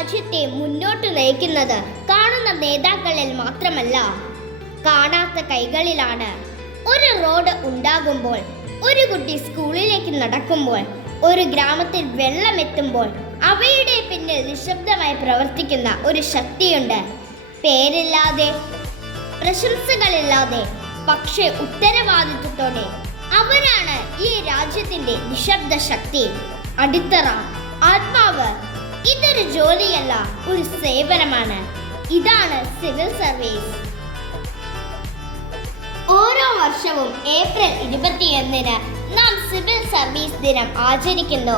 രാജ്യത്തെ മുന്നോട്ട് നയിക്കുന്നത് കാണുന്ന നേതാക്കളിൽ മാത്രമല്ല, കാണാത്ത കൈകളിലാണ്. ഒരു റോഡ് ഉണ്ടാകുമ്പോൾ, ഒരു കുട്ടി സ്കൂളിലേക്ക് നടക്കുമ്പോൾ, ഒരു ഗ്രാമത്തിൽ വെള്ളമെത്തുമ്പോൾ അവയുടെ പിന്നിൽ നിശബ്ദമായി പ്രവർത്തിക്കുന്ന ഒരു ശക്തിയുണ്ട്. പേരില്ലാതെ, പ്രശംസകളില്ലാതെ, പക്ഷേ ഉത്തരവാദിത്വത്തോടെ. അവരാണ് ഈ രാജ്യത്തിന്റെ നിശബ്ദ ശക്തി, അടിത്തറ, ആത്മാവ്. ഇതൊരു ജോലിയല്ല, ഒരു സേവനമാണ്. ഇതാണ് സിവിൽ സർവീസ്. ഓരോ വർഷവും ഏപ്രിൽ 21-ന് നാം സിവിൽ സർവീസ് ദിനം ആചരിക്കുന്നു.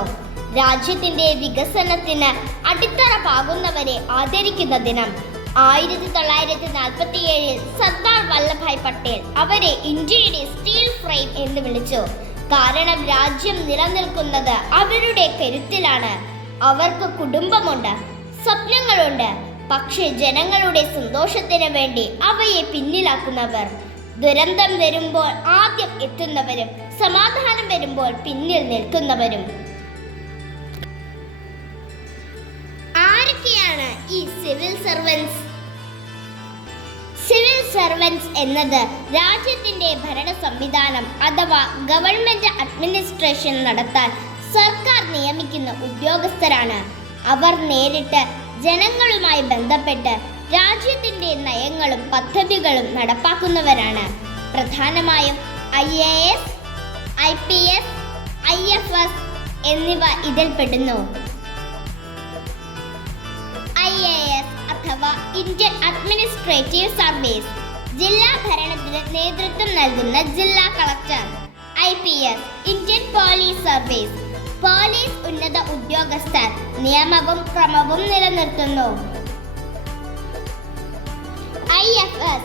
രാജ്യത്തിന്റെ വികസനത്തിന് അടിത്തറ പാകുന്നവരെ ആദരിക്കുന്ന ദിനം. 1947-ൽ സർദാർ വല്ലഭായ് പട്ടേൽ അവരെ ഇന്ത്യയുടെ സ്റ്റീൽ ഫ്രെയിം എന്ന് വിളിച്ചു. കാരണം രാജ്യം നിലനിൽക്കുന്നത് അവരുടെ കരുത്തിലാണ്. അവർക്ക് കുടുംബമുണ്ട്, സ്വപ്നങ്ങളുണ്ട്, പക്ഷേ ജനങ്ങളുടെ സന്തോഷത്തിന് വേണ്ടി അവയെ പിന്നിലാക്കുന്നവർ. ദുരന്തം വരുമ്പോൾ ആദ്യം എത്തുന്നവരും സമാധാനം വരുമ്പോൾ പിന്നിൽ നിൽക്കുന്നവരും. ആരൊക്കെയാണ് ഈ സിവിൽ സർവൻസ്? സിവിൽ സർവൻസ് എന്നത് രാജ്യത്തിന്റെ ഭരണ സംവിധാനം അഥവാ ഗവൺമെന്റ് അഡ്മിനിസ്ട്രേഷൻ നടത്താൻ സർക്കാർ നിയമിക്കുന്ന ഉദ്യോഗസ്ഥരാണ്. അവർ നേരിട്ട് ജനങ്ങളുമായി ബന്ധപ്പെട്ട് രാജ്യത്തിന്റെ നയങ്ങളും പദ്ധതികളും നടപ്പാക്കുന്നവരാണ്. പ്രധാനമായും IAS, IPS, IFS എന്നിവ ഇതിൽപ്പെടുന്നു. IAS അഥവാ ഇന്ത്യൻ അഡ്മിനിസ്ട്രേറ്റീവ് സർവീസ്, ജില്ലാ ഭരണത്തിന് നേതൃത്വം നൽകുന്ന ജില്ലാ collector. IPS Indian police service, police ഉന്നത ഉദ്യോഗസ്ഥർ നിയമവും ക്രമവും നിലനിർത്തുന്നു. IFS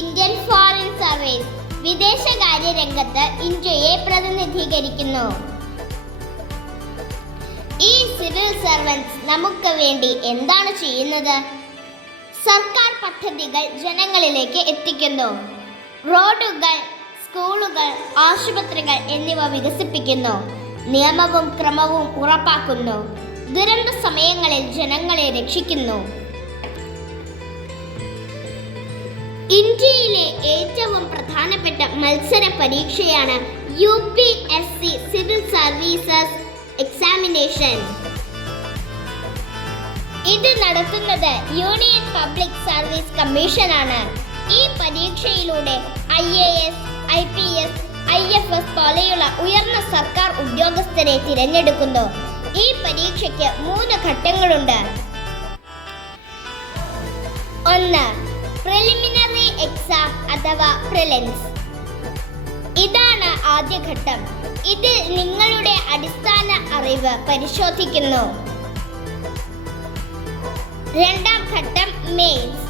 ഇന്ത്യൻ ഫോറിൻ സർവീസ്, വിദേശകാര്യ രംഗത്ത് ഇന്ത്യയെ പ്രതിനിധീകരിക്കുന്നു. ഈ സിവിൽ സർവൻസ് നമുക്ക് വേണ്ടി എന്താണ് ചെയ്യുന്നത്? സർക്കാർ പദ്ധതികൾ ജനങ്ങളിലേക്ക് എത്തിക്കുന്നു. റോഡുകൾ, സ്കൂളുകൾ, ആശുപത്രികൾ എന്നിവ വികസിപ്പിക്കുന്നു. നിയമവും ക്രമവും ഉറപ്പാക്കുന്നു. ദുരന്ത സമയങ്ങളിൽ ജനങ്ങളെ രക്ഷിക്കുന്നു. ഇന്ത്യയിലെ ഏറ്റവും പ്രധാനപ്പെട്ട മത്സര പരീക്ഷയാണ് UPSC സിവിൽ സർവീസസ് എക്സാമിനേഷൻ. ഇത് നടത്തുന്നത് യൂണിയൻ പബ്ലിക് സർവീസ് കമ്മീഷനാണ്. ഈ പരീക്ഷയിലൂടെ IAS, IPS, IFS പോലെയുള്ള ഉയർന്ന സർക്കാർ ഉദ്യോഗസ്ഥരെ തിരഞ്ഞെടുക്കുന്നു. ഈ പരീക്ഷയ്ക്ക് 3 ഘട്ടങ്ങളുണ്ട്. 1. പ്രിലിമിനറി എക്സാം അഥവാ പ്രിലിംസ്. ഇതാണ് ആദ്യ ഘട്ടം. ഇതിൽ നിങ്ങളുടെ അടിസ്ഥാന അറിവ് പരിശോധിക്കുന്നു. 2ാം ഘട്ടം മെയിൻസ്,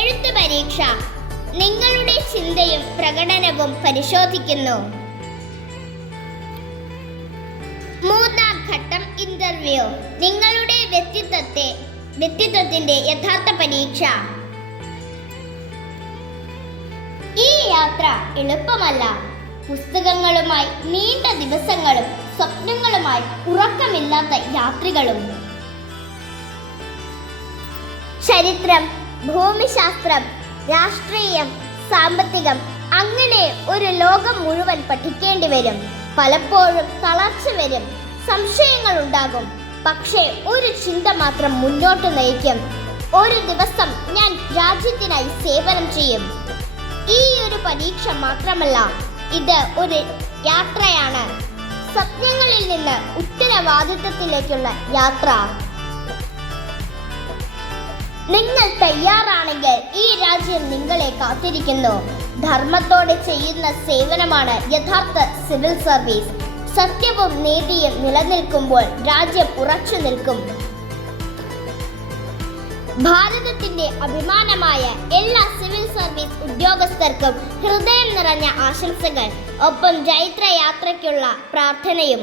എഴുത്ത് പരീക്ഷ. നിങ്ങളുടെ ചിന്തയും പ്രകടനവും പരിശോധിക്കുന്നു. 3ാം ഘട്ടം ഇന്റർവ്യൂ, നിങ്ങളുടെ വ്യക്തിത്വത്തിന്റെ യഥാർത്ഥ പരീക്ഷ. ഈ യാത്ര എളുപ്പമല്ല. പുസ്തകങ്ങളുമായി നീണ്ട ദിവസങ്ങളും സ്വപ്നങ്ങളുമായി ഉറക്കമില്ലാത്ത യാത്രികളും. ചരിത്രം, ഭൂമിശാസ്ത്രം, രാഷ്ട്രീയം, സാമ്പത്തികം, അങ്ങനെ ഒരു ലോകം മുഴുവൻ പഠിക്കേണ്ടി വരും. പലപ്പോഴും തളർച്ച വരും, സംശയങ്ങൾ ഉണ്ടാകും. പക്ഷേ ഒരു ചിന്ത മാത്രം മുന്നോട്ട് നയിക്കും. ഒരു ദിവസം ഞാൻ രാജ്യത്തിനായി സേവനം ചെയ്യും. ഈ ഒരു പരീക്ഷ മാത്രമല്ല, ഇത് ഒരു യാത്രയാണ്. സ്വപ്നങ്ങളിൽ നിന്ന് ഉത്തരവാദിത്തത്തിലേക്കുള്ള യാത്ര. നിങ്ങൾ തയ്യാറാണെങ്കിൽ ഈ രാജ്യം നിങ്ങളെ കാത്തിരിക്കുന്നു. ധർമ്മത്തോടെ ചെയ്യുന്ന സേവനമാണ് യഥാർത്ഥ സിവിൽ സർവീസ്. സത്യവും നീതിയും നിലനിൽക്കുമ്പോൾ രാജ്യം ഉറച്ചു നിൽക്കും. ഭാരതത്തിന്റെ അഭിമാനമായ എല്ലാ സിവിൽ സർവീസ് ഉദ്യോഗസ്ഥർക്കും ഹൃദയം നിറഞ്ഞ ആശംസകൾ. ഒപ്പം ജൈത്രയാത്രയ്ക്കുള്ള പ്രാർത്ഥനയും.